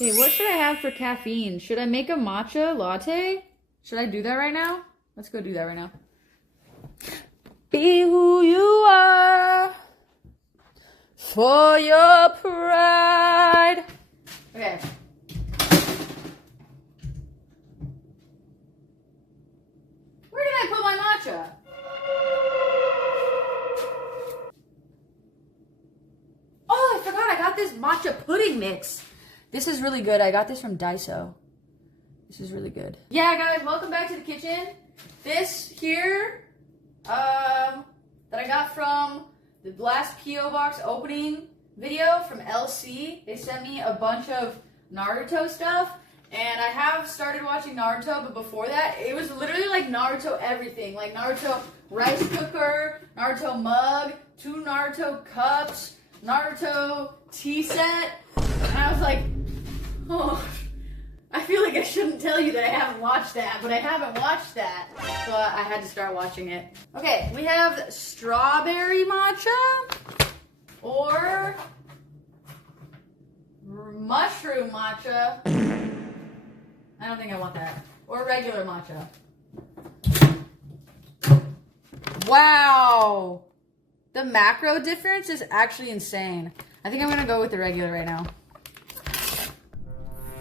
Okay, what should I have for caffeine? Should I make a matcha latte? Should I do that right now? Let's go do that right now. Be who you are for your pride. Okay. Where did I put my matcha? Oh, I forgot I got this matcha pudding mix. This is really good. I got this from Daiso. This is really good. Yeah, guys, welcome back to the kitchen. This here, that I got from the last P.O. Box opening video from LC. They sent me a bunch of Naruto stuff, and I have started watching Naruto, but before that, it was literally like Naruto everything. Like Naruto rice cooker, Naruto mug, 2 Naruto cups, Naruto tea set, and I was like, oh, I feel like I shouldn't tell you that I haven't watched that, but I haven't watched that, so I had to start watching it. Okay, we have strawberry matcha or mushroom matcha. I don't think I want that. Or regular matcha. Wow! The macro difference is actually insane. I think I'm gonna go with the regular right now.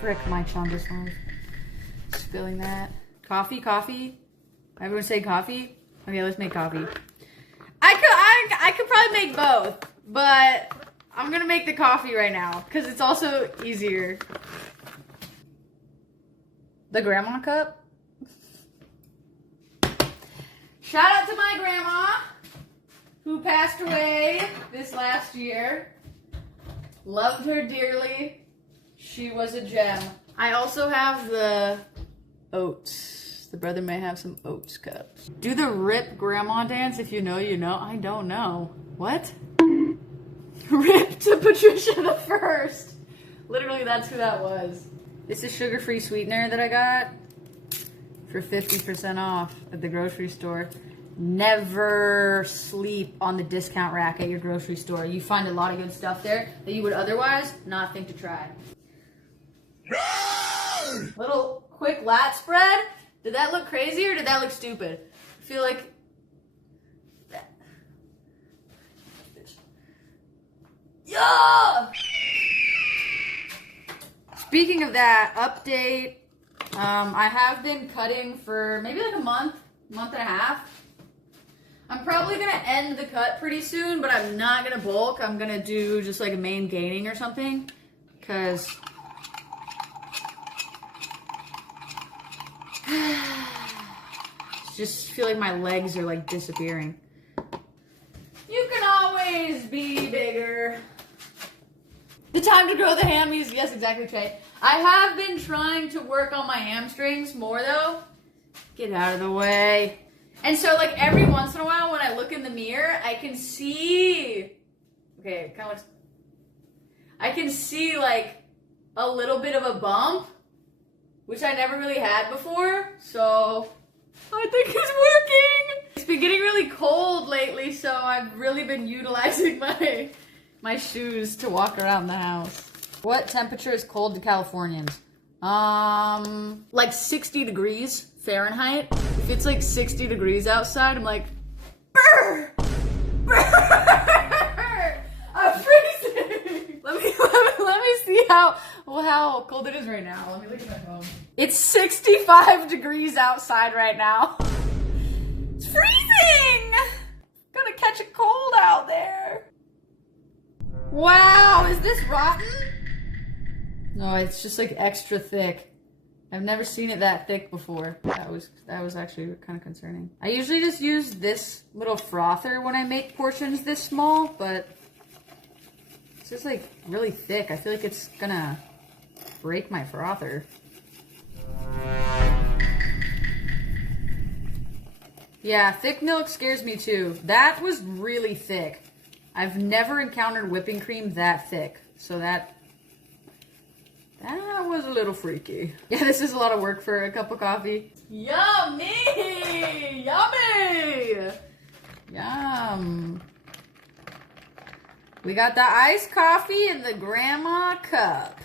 Frick my chungus one. Spilling that. Coffee, coffee. Everyone say coffee? Okay, let's make coffee. I could probably make both, but I'm gonna make the coffee right now because it's also easier. The grandma cup. Shout out to my grandma who passed away this last year. Loved her dearly. She was a gem. I also have the oats. The brother may have some oats cups. Do the rip grandma dance. If you know, you know. I don't know. What? Rip to Patricia the First. Literally, that's who that was. This is sugar-free sweetener that I got for 50% off at the grocery store. Never sleep on the discount rack at your grocery store. You find a lot of good stuff there that you would otherwise not think to try. Little quick lat spread. Did that look crazy or did that look stupid? I feel like that. Yeah! Speaking of that, update. I have been cutting for maybe like a month and a half. I'm probably gonna end the cut pretty soon, but I'm not gonna bulk. I'm gonna do just like a main gaining or something, because just feel like my legs are like disappearing. You can always be bigger. The time to grow the hammies. Yes, exactly, Trey. I have been trying to work on my hamstrings more though. Get out of the way. And so like every once in a while when I look in the mirror, I can see, okay, it kind of looks, I can see like a little bit of a bump, which I never really had before. So I think it's working. It's been getting really cold lately, so I've really been utilizing my shoes to walk around the house. What temperature is cold to Californians? Like 60 degrees Fahrenheit. If it's like 60 degrees outside, I'm like, brr, brr, I'm freezing. Let me see how cold it is right now. Let me look at my phone. It's 65 degrees outside right now. It's freezing. Gonna catch a cold out there. Wow, is this rotten? No, it's just like extra thick. I've never seen it that thick before. That was actually kind of concerning. I usually just use this little frother when I make portions this small, but it's just like really thick. I feel like it's gonna break my frother. Yeah, thick milk scares me too. That was really thick. I've never encountered whipping cream that thick, so that was a little freaky. Yeah, this is a lot of work for a cup of coffee. Yummy! Yummy! Yum. We got the iced coffee in the grandma cup.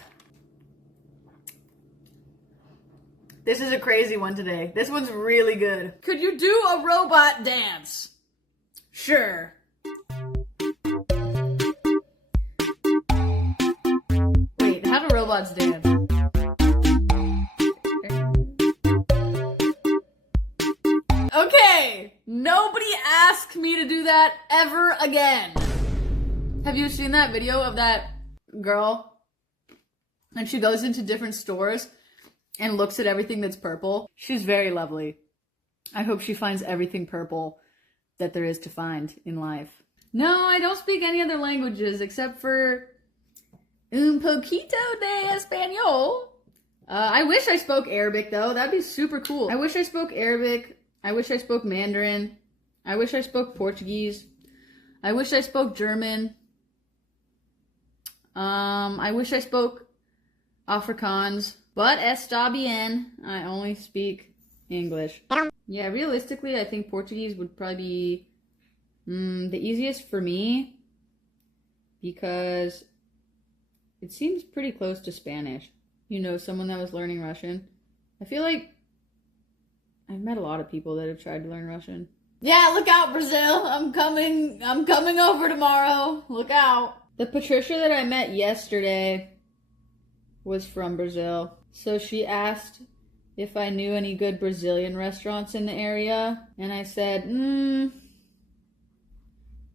This is a crazy one today. This one's really good. Could you do a robot dance? Sure. Wait, how do robots dance? Okay, nobody asked me to do that ever again. Have you seen that video of that girl? And she goes into different stores and looks at everything that's purple. She's very lovely. I hope she finds everything purple that there is to find in life. No, I don't speak any other languages except for un poquito de español. I wish I spoke Arabic though. That'd be super cool. I wish I spoke Arabic. I wish I spoke Mandarin. I wish I spoke Portuguese. I wish I spoke German. I wish I spoke Afrikaans. But está bien, I only speak English. Yeah, realistically, I think Portuguese would probably be the easiest for me because it seems pretty close to Spanish. You know, someone that was learning Russian. I feel like I've met a lot of people that have tried to learn Russian. Yeah, look out, Brazil. I'm coming over tomorrow. Look out. The Patricia that I met yesterday was from Brazil. So she asked if I knew any good Brazilian restaurants in the area. And I said, no,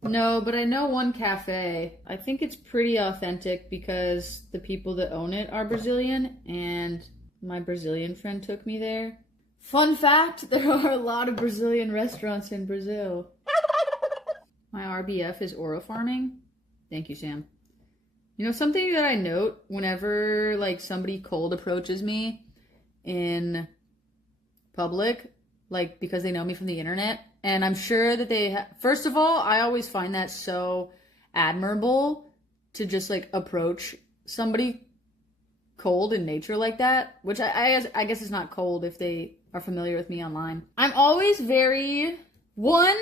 but I know one cafe. I think it's pretty authentic because the people that own it are Brazilian and my Brazilian friend took me there. Fun fact, there are a lot of Brazilian restaurants in Brazil. My RBF is orofarming. Thank you, Sam. You know, something that I note whenever, like, somebody cold approaches me in public, like, because they know me from the internet, and I'm sure that they first of all, I always find that so admirable to just, like, approach somebody cold in nature like that, which I guess is not cold if they are familiar with me online. I'm always very, one,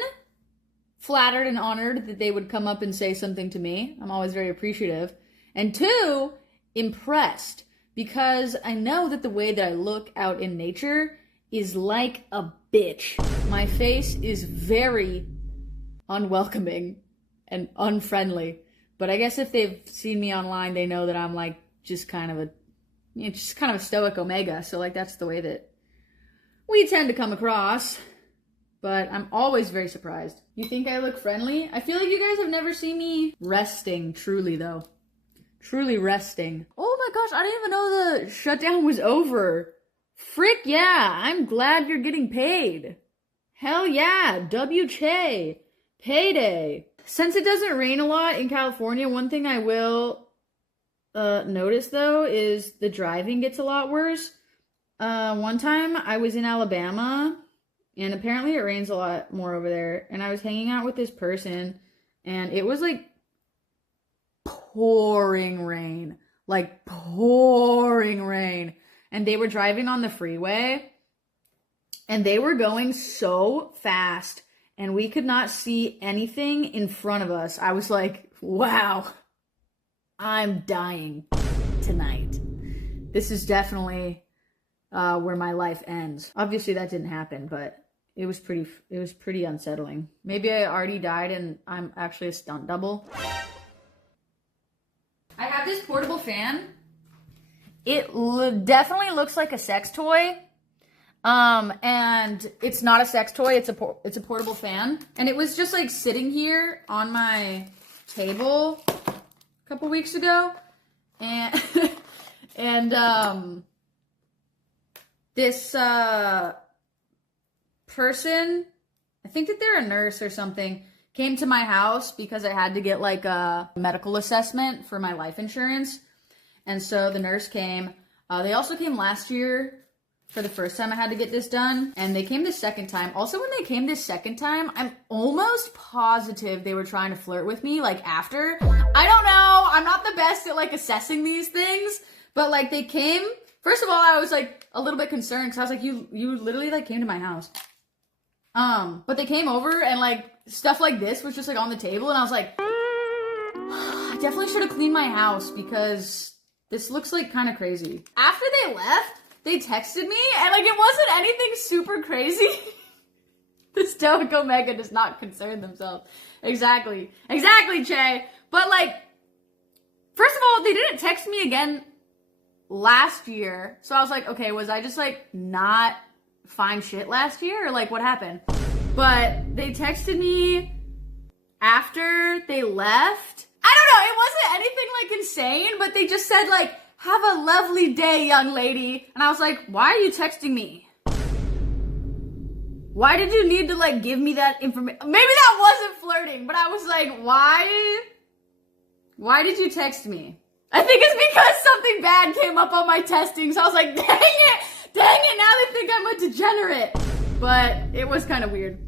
flattered and honored that they would come up and say something to me. I'm always very appreciative. And two, impressed, because I know that the way that I look out in nature is like a bitch. My face is very unwelcoming and unfriendly. But I guess if they've seen me online, they know that I'm like just kind of a stoic omega. So like that's the way that we tend to come across. But I'm always very surprised. You think I look friendly? I feel like you guys have never seen me resting, truly though. Truly resting. Oh my gosh, I didn't even know the shutdown was over. Frick yeah, I'm glad you're getting paid. Hell yeah, WCHE. Payday. Since it doesn't rain a lot in California, one thing I will notice though is the driving gets a lot worse. One time I was in Alabama and apparently it rains a lot more over there, and I was hanging out with this person and it was like pouring rain, and they were driving on the freeway and they were going so fast and we could not see anything in front of us. I was like, wow, I'm dying tonight. This is definitely where my life ends. Obviously that didn't happen, but it was pretty unsettling. Maybe I already died and I'm actually a stunt double. I have this portable fan. It definitely looks like a sex toy. And it's not a sex toy, it's a portable fan. And it was just like sitting here on my table a couple weeks ago. And this person, I think that they're a nurse or something, came to my house because I had to get like a medical assessment for my life insurance. And so the nurse came. They also came last year for the first time I had to get this done. And they came the second time. Also, when they came this second time, I'm almost positive they were trying to flirt with me, like after. I don't know. I'm not the best at like assessing these things. But like they came. First of all, I was like a little bit concerned because I was like, you literally like came to my house. But they came over and like stuff like this was just like on the table and I was like, I definitely should have cleaned my house because this looks like kind of crazy. After they left, they texted me, and like it wasn't anything super crazy. The stoic Omega does not concern themselves. Exactly, Che. But like, first of all, they didn't text me again last year, so I was like, okay, was I just like not fine shit last year, or like what happened? But they texted me after they left. I don't know, it wasn't anything like insane, but they just said like, have a lovely day, young lady. And I was like, why are you texting me? Why did you need to like give me that information? Maybe that wasn't flirting, but I was like, why did you text me? I think it's because something bad came up on my testing, so I was like, dang it, now they think I'm a degenerate. But it was kind of weird.